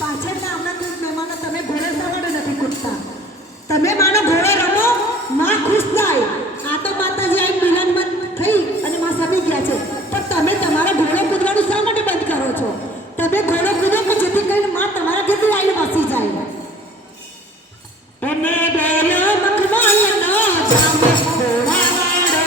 પાછળના હમણાં કોઈ મહેમાનો તમે ઘોડે સવારે નથી કૂદતા. તમે માનો ઘોડે રમો, માં ખુશ થાય. આ તો માતાજી આ મિલનમાં થઈ અને માં સમી ગયા છે, પણ તમે તમારા ઘોડો કૂદવાનું શા માટે બંધ કરો છો? તમે ઘોડો કૂદો કે જેથી કરીને માં તમારા ઘેરથી આવીને વસી જાય. અને બેલો મખમલનો જામ ઘોડાવાળો